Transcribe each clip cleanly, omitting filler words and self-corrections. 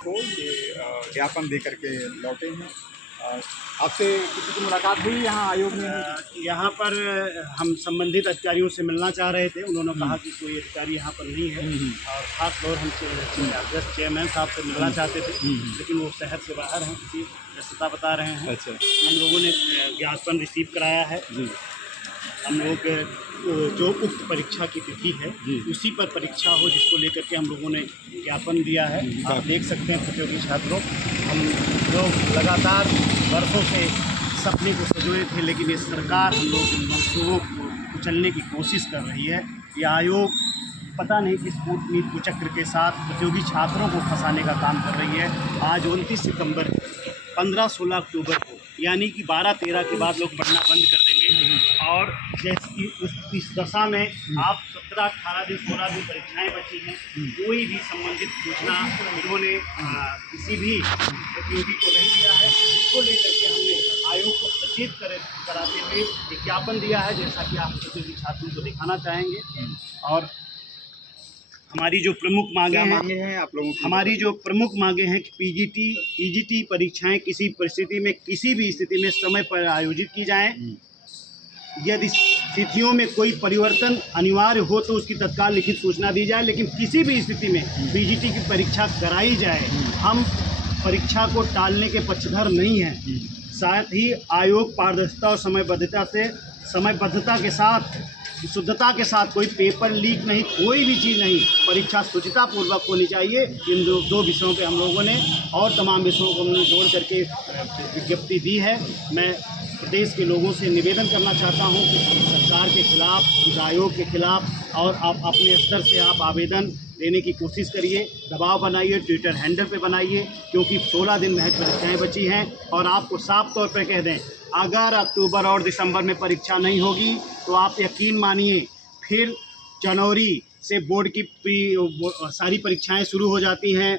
को ये ज्ञापन दे करके लौटे हैं। आपसे किसी की मुलाकात हुई यहाँ आयोग में? यहाँ पर हम संबंधित अधिकारियों से मिलना चाह रहे थे। उन्होंने कहा कि कोई अधिकारी यहाँ पर नहीं है और ख़ास तौर हम अध्यक्ष चेयरमैन साहब से मिलना चाहते थे, लेकिन वो शहर से बाहर हैं, किसी व्यस्तता बता रहे हैं। अच्छा। हम लोगों ने ज्ञापन रिसीव कराया है। हम लोग जो उक्त परीक्षा की तिथि है उसी पर परीक्षा हो, जिसको लेकर के हम लोगों ने ज्ञापन दिया है। आप देख सकते हैं प्रतियोगी छात्रों, हम लोग लगातार वर्षों से सपने को संजोए थे, लेकिन ये सरकार हम लोग इन मंसूबों को कुचलने की कोशिश कर रही है। ये आयोग पता नहीं किस कूटनीति कुचक्र के साथ प्रतियोगी छात्रों को फंसाने का काम कर रही है। आज 29 सितंबर 15-16 अक्टूबर को, यानी कि 12-13 के बाद लोग पढ़ना बंद कर देंगे और जैसे इस दशा में आप 17-18 दिन 16 दिन परीक्षाएं बची हैं, कोई भी संबंधित सूचना इन्होंने किसी भी प्रतियोगी को नहीं दिया है, जिसको लेकर के हमने आयोग को सचेत कराते हुए एक ज्ञापन दिया है, जैसा कि आप प्रतियोगी छात्रों को दिखाना चाहेंगे। और हमारी जो प्रमुख मांगे हैं आप लोगों की? हमारी जो प्रमुख मांगे हैं कि पीजीटी परीक्षाएं किसी परिस्थिति में, किसी भी स्थिति में समय पर आयोजित की जाएं। यदि तिथियों में कोई परिवर्तन अनिवार्य हो तो उसकी तत्काल लिखित सूचना दी जाए, लेकिन किसी भी स्थिति में पीजीटी की परीक्षा कराई जाए। हम परीक्षा को टालने के पक्षधर नहीं हैं। साथ ही आयोग पारदर्शिता और समयबद्धता के साथ, शुद्धता के साथ, कोई पेपर लीक नहीं, कोई भी चीज़ नहीं, परीक्षा शुचितापूर्वक होनी चाहिए। इन दो विषयों पे हम लोगों ने और तमाम विषयों को हमने जोड़ करके विज्ञप्ति दी है। मैं प्रदेश के लोगों से निवेदन करना चाहता हूं कि सरकार के खिलाफ, इस आयोग के खिलाफ और आप अपने स्तर से आप आवेदन देने की कोशिश करिए, दबाव बनाइए, ट्विटर हैंडल पे बनाइए, क्योंकि 16 दिन महज परीक्षाएँ बची हैं। और आपको साफ तौर पर कह दें, अगर अक्टूबर और दिसंबर में परीक्षा नहीं होगी तो आप यकीन मानिए फिर जनवरी से बोर्ड की सारी परीक्षाएं शुरू हो जाती हैं।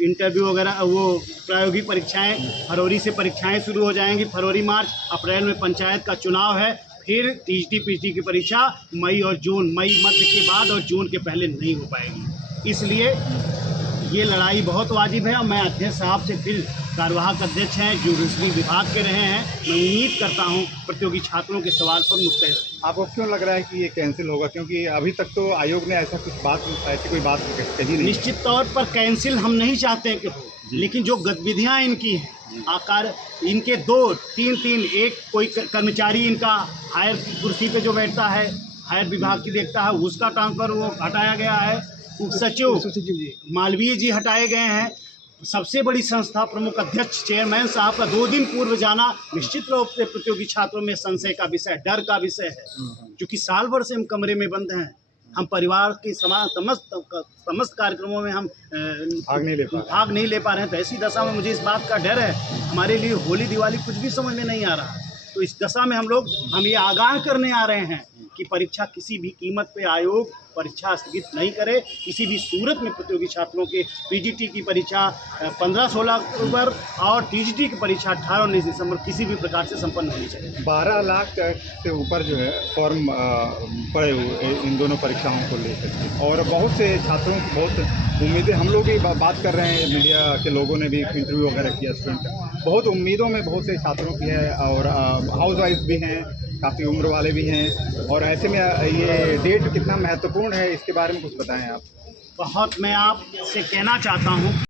इंटरव्यू वगैरह, वो प्रायोगिक परीक्षाएं फरवरी से परीक्षाएं शुरू हो जाएंगी। फरवरी, मार्च, अप्रैल में पंचायत का चुनाव है। फिर टीजीटी पीजी की परीक्षा मई मध्य के बाद और जून के पहले नहीं हो पाएगी। इसलिए ये लड़ाई बहुत वाजिब है और मैं अध्यक्ष साहब से, फिर कार्यवाहक अध्यक्ष हैं, ज्यूडिशरी विभाग के रहे हैं, मैं उम्मीद करता हूं प्रतियोगी छात्रों के सवाल पर मुस्तैद रहें। आपको क्यों लग रहा है कि ये कैंसिल होगा? क्योंकि अभी तक तो आयोग ने ऐसी कोई बात कही नहीं। निश्चित तौर पर कैंसिल हम नहीं चाहते हैं कि हो, लेकिन जो गतिविधियाँ इनकी हैं, आकार इनके 2-3 एक कोई कर्मचारी इनका हायर कुर्सी पे जो बैठता है, हायर विभाग की देखता है, उसका ट्रांसफर वो हटाया गया है। सचिव जी मालवीय जी हटाए गए हैं। सबसे बड़ी संस्था प्रमुख अध्यक्ष चेयरमैन साहब का 2 दिन पूर्व जाना निश्चित रूप से प्रतियोगी छात्रों में संशय का विषय, डर का विषय है, क्योंकि साल भर से हम कमरे में बंद हैं। हम परिवार के समस्त कार्यक्रमों में हम भाग नहीं ले पा रहे हैं। तो ऐसी दशा में मुझे इस बात का डर है, हमारे लिए होली दिवाली कुछ भी समझ में नहीं आ रहा। तो इस दशा में हम ये आगाह करने आ रहे हैं कि परीक्षा किसी भी कीमत पे आयोग परीक्षा स्थगित नहीं करे। किसी भी सूरत में प्रतियोगी छात्रों के पीजीटी की परीक्षा 15-16 अक्टूबर और टीजीटी की परीक्षा 18-19 दिसंबर किसी भी प्रकार से संपन्न होनी चाहिए। 12 लाख से ऊपर जो है फॉर्म पड़े हुए इन दोनों परीक्षाओं को लेकर, और बहुत से छात्रों की बहुत उम्मीदें, हम लोग भी बात कर रहे हैं, मीडिया के लोगों ने भी इंटरव्यू वगैरह किया स्टूडेंट का, बहुत उम्मीदों में बहुत से छात्रों की है, और हाउस वाइफ भी हैं, काफ़ी उम्र वाले भी हैं। और ऐसे में ये डेट कितना महत्वपूर्ण है, इसके बारे में कुछ बताएं आप। बहुत मैं आपसे कहना चाहता हूँ